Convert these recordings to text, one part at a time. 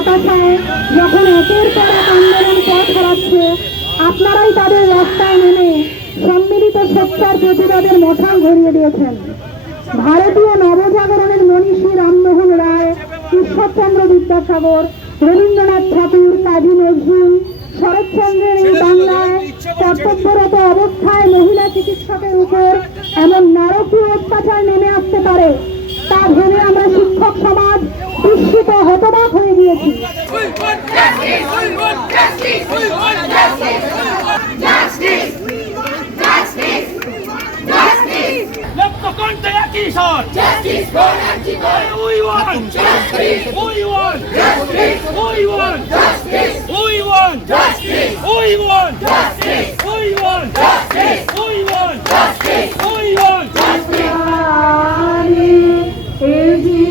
হতাশায় যখন একের পর এক আন্দোলন পথ হারাচ্ছে আপনারাই তাদের রাস্তায় নেমে সম্মিলিত সোচ্চার প্রতিবাদের মশাল ঘুরিয়ে দিয়েছেন। ভারতীয় নবজাগরণের মনীষী রামমোহন রায় ঈশ্বরচন্দ্র বিদ্যাসাগর রবীন্দ্রনাথ ঠাকুর কাজী নজরুল শরৎচন্দ্রের এই বাংলায় কর্তব্যরত অবস্থায় মহিলা চিকিৎসকের উপর এমন নারকীয় অত্যাচার নেমে আসতে পারে। তা ভেবে আমরা শিক্ষক সমাজ বিস্মিত হতবাক হয়ে গিয়েছি justice! Justice for Antigone! We want Justice! We want Justice! We want Justice! We want Justice! We want Justice! We want Justice! We want Justice! We want এ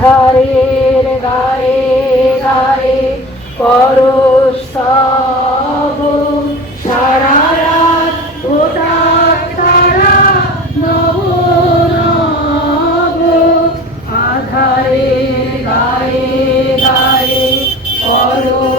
ধারের গায়ে গায়ে পরস্তাব সারা রাত গোটা তারা নব নব। গায়ে গায়ে পরস্তাব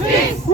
peace.